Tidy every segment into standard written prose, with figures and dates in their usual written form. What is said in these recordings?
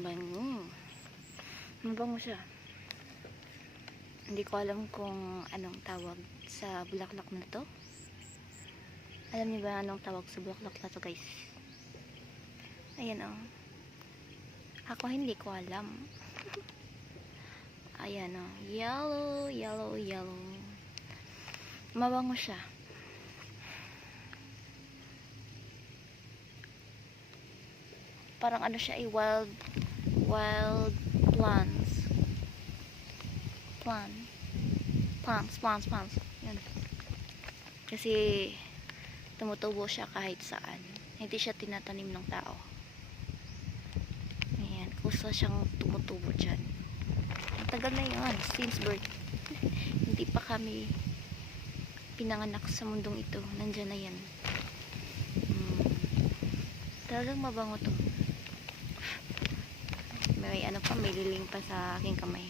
Bango. Mabango siya. Hindi ko alam kung anong tawag sa bulaklak na to. Alam niyo ba anong tawag sa bulaklak na to, guys? Ayan oh. Ako hindi ko alam. Ayan oh. Yellow, yellow, yellow. Mabango siya. Parang ano siya ay wild plants. Plants. Yan. Kasi tumutubo siya kahit saan. Hindi siya tinatanim ng tao. Ayan, kusa siyang tumutubo dyan. Ang tagal na yun, since birth. Hindi pa kami pinanganak sa mundong ito. Nandyan na yan. Talagang mabango to. May ano pa, may liling pa sa aking kamay.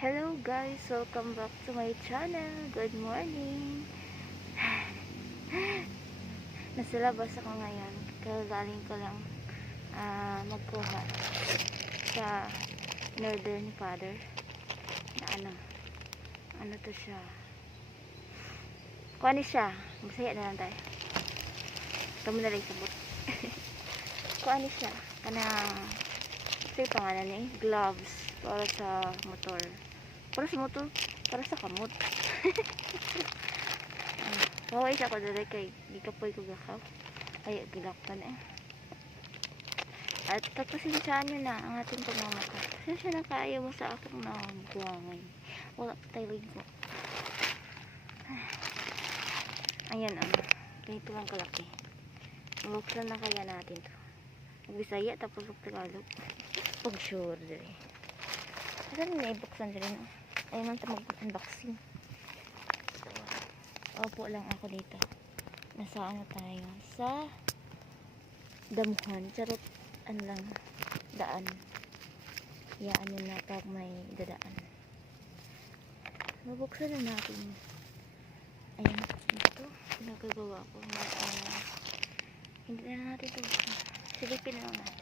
Hello guys, welcome back to my channel. Good morning. Nasa labas ako ngayon. Kagaling ko lang magkuha sa Northern Father na ano to siya, kuha siya, masaya na lang tayo, kami na lang sabot. Kuha siya kanang sa pangalan ni gloves para sa motor, para sa kamot. Kaway siya ko dali kay gikapoy ko gakaw ay gilakpan at pagpasensyahan nyo na ang ating pagmamaka. Pasensya na kaya mo sa akong nagbuwangay. Wala pa tayo ligo. Ayan ganito lang kalaki. Mabuksan na kaya natin to. Magbisaya tapos Tagalog. Pag sure dali. Saan na ibuksan dali no? Ayun lang mag-unboxing. So, opo lang ako dito. Nasa ano tayo? Sa damuhan. Charot. Ano lang, daan. Yaan yun na pag may dadaan. Mabuksan na natin. Ayan, ito. Nagagawa ko. Hindi na natin ito buksan. Silipin na lang natin.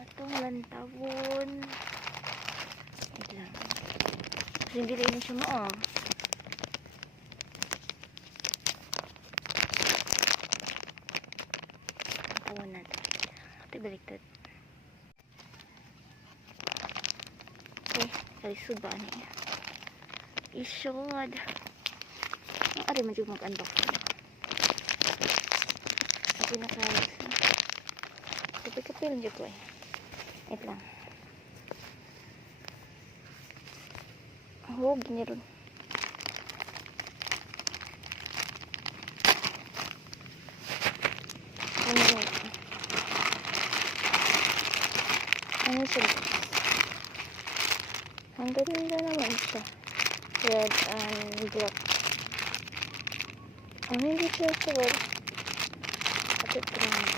Atong lantabon. Wait lang. Kasi hindi rin siya mo. Awan natin. Ito baliktad. Okay, kalisod ba niya? Isod. Ang ari man yung mag-unbox na. Ako na kalis na. Kapil-kapil lang dyan ko Wait lang. Oh, gini ron. Ano siya? Ang ganda naman siya. Red and black. Ang hindi siya red. At ito naman.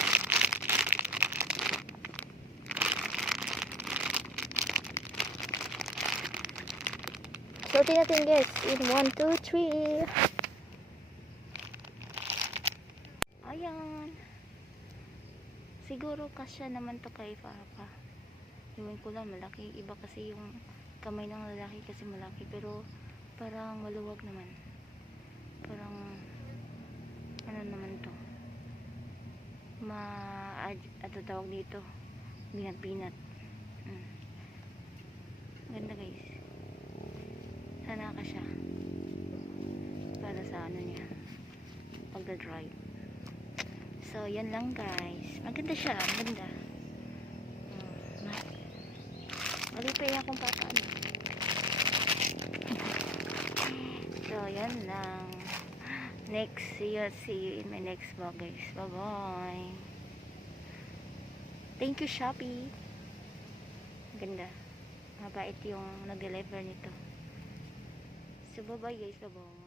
Sorting natin guys. In 1, 2, 3. Ayan. Siguro kasya naman to kay Papa. Iwan ko lang malaki. Iba kasi yung kamay ng lalaki kasi malaki. Pero parang maluwag naman. Parang ano naman to. Ano tawag dito? Binat-binat. Ganda guys. Sana ka siya. Para sa ano niya. Pagda-drive. So, yan lang guys. Maganda siya. Maganda. Malipay akong papaano. So, yan lang. See you in my next vlog guys. Bye bye. Thank you Shopee. Ganda. Mabait yung nag-deliver nito. So, bye bye guys. Bye bye.